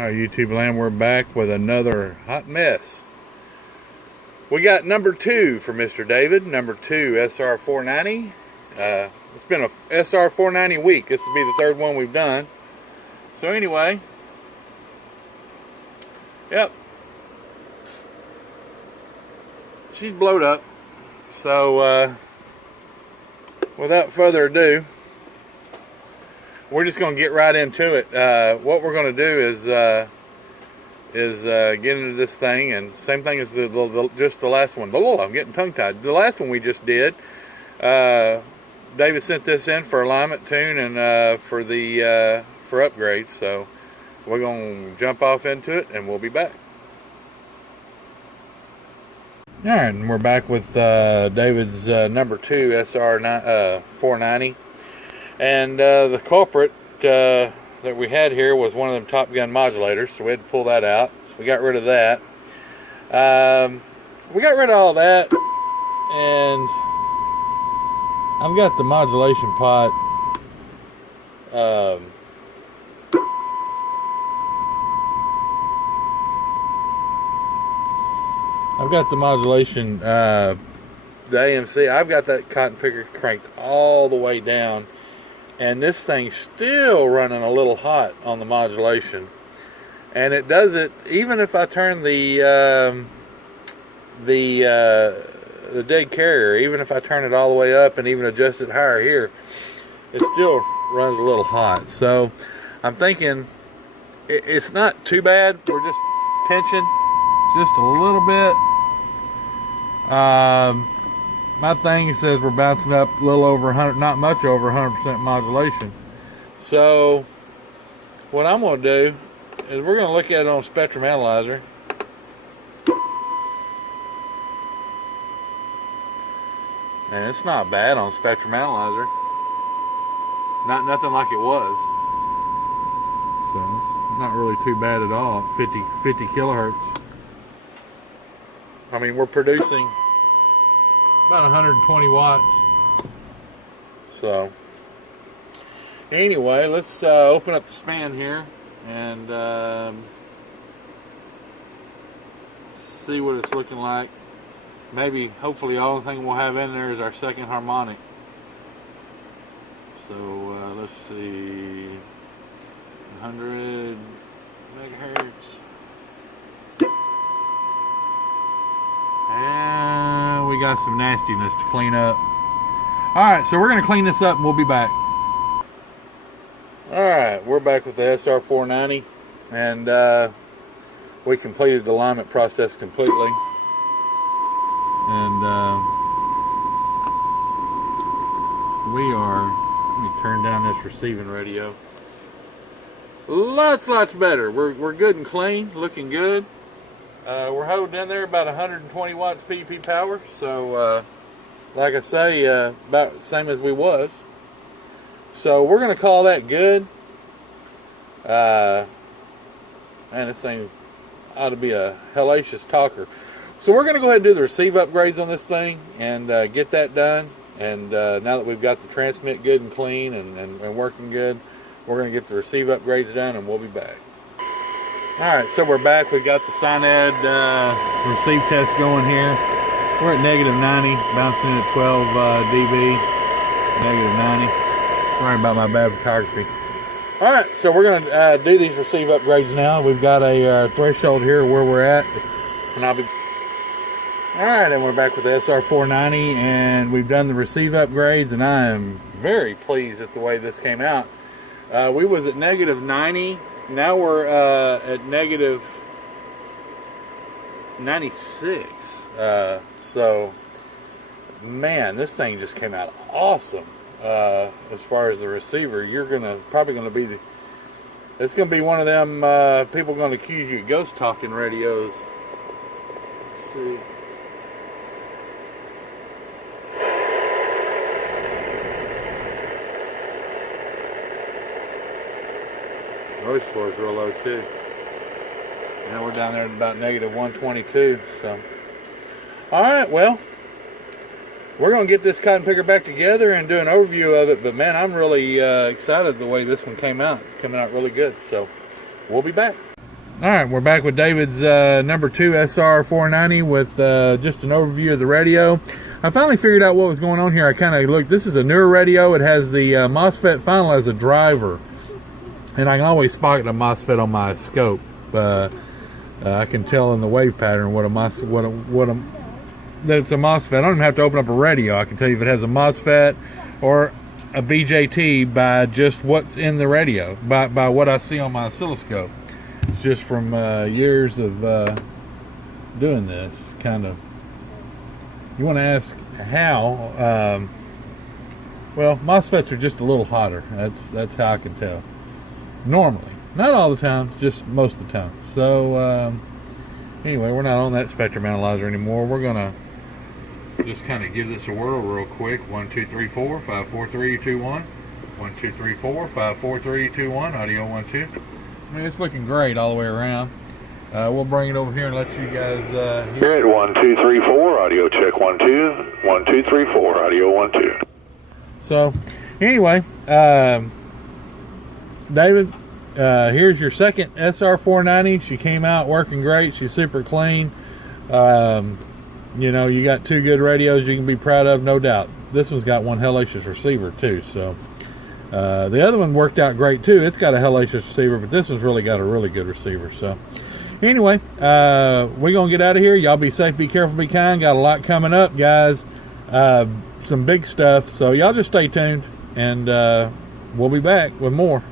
Our YouTube land, we're back with another hot mess. We got number 2 for Mr. David, number 2 sr490. It's been a sr490 week. This will be the third one we've done. So anyway, yep, she's blowed up. So without further ado, we're just going to get right into it. What we're going to do is get into this thing, and same thing as just the last one. Oh, I'm getting tongue-tied. The last one we just did, David sent this in for alignment tune and for upgrades. So we're going to jump off into it, and we'll be back. All right, and we're back with David's number 2 sr490. And the culprit that we had here was one of them Top Gun modulators, so we had to pull that out. So we got rid of that. We got rid of all that, and I've got the modulation pot. I've got the modulation, the AMC. I've got that cotton picker cranked all the way down. And this thing's still running a little hot on the modulation, and it does it even if I turn the dead carrier, even if I turn it all the way up and even adjust it higher here, it still runs a little hot. So I'm thinking it's not too bad. We're just pinching just a little bit. My thing says we're bouncing up a little over 100, not much over 100% modulation. So what I'm going to do is we're going to look at it on a spectrum analyzer. And it's not bad on a spectrum analyzer. Nothing like it was. So it's not really too bad at all. 50 kilohertz. I mean, we're producing about 120 watts. So anyway, let's open up the span here and see what it's looking like. Maybe, hopefully, the only thing we'll have in there is our second harmonic. So let's see, 100 megahertz. And we got some nastiness to clean up. Alright, so we're going to clean this up and we'll be back. Alright, we're back with the sr490. And we completed the alignment process completely. And let me turn down this receiving radio. Lots better. We're good and clean, looking good. We're holding in there about 120 watts PDP power, so like I say, about the same as we was. So we're going to call that good. And this thing ought to be a hellacious talker. So we're going to go ahead and do the receive upgrades on this thing and get that done. And now that we've got the transmit good and clean and working good, we're going to get the receive upgrades done, and we'll be back. Alright, so we're back. We've got the SINAD receive test going here. We're at -90, bouncing in at 12 dB. -90. Sorry about my bad photography. Alright, so we're going to do these receive upgrades now. We've got a threshold here where we're at. And I'll be... Alright, and we're back with the sr490, and we've done the receive upgrades, and I am very pleased at the way this came out. We was at -90. Now we're at -96. So, man, this thing just came out awesome. As far as the receiver, you're probably gonna be it's gonna be one of them people gonna accuse you of ghost talking radios. Let's see. Voice floor is real low too. Now we're down there at about -122. So, all right, well, we're going to get this cotton picker back together and do an overview of it. But man, I'm really excited the way this one came out. It's coming out really good. So we'll be back. All right, we're back with David's number 2 sr490 with just an overview of the radio. I finally figured out what was going on here. I kind of looked. This is a newer radio. It has the MOSFET final as a driver, and I can always spot the MOSFET on my scope. I can tell in the wave pattern that it's a MOSFET. I don't even have to open up a radio. I can tell you if it has a MOSFET or a BJT by just what's in the radio, by what I see on my oscilloscope. It's just from years of doing this, kind of. You want to ask how? Well, MOSFETs are just a little hotter. That's how I can tell. Normally, not all the time, just most of the time. So anyway, we're not on that spectrum analyzer anymore. We're gonna just kind of give this a whirl real quick. 1 2 3 4 5 4 3 2 1. 1 2 3 4 5 4 3 2 1. Audio 1 2. I mean, it's looking great all the way around. We'll bring it over here and let you guys hear it. 1 2 3 4. Audio check 1 2. 1 2 3 4. Audio 1 2. So anyway, David, here's your second sr490. She came out working great. She's super clean. You know, you got 2 good radios you can be proud of, no doubt. This one's got one hellacious receiver too, so the other one worked out great too. It's got a hellacious receiver, but this one's really got a really good receiver. So anyway, we're gonna get out of here. Y'all be safe, be careful, be kind. Got a lot coming up, guys. Some big stuff, so y'all just stay tuned, and we'll be back with more.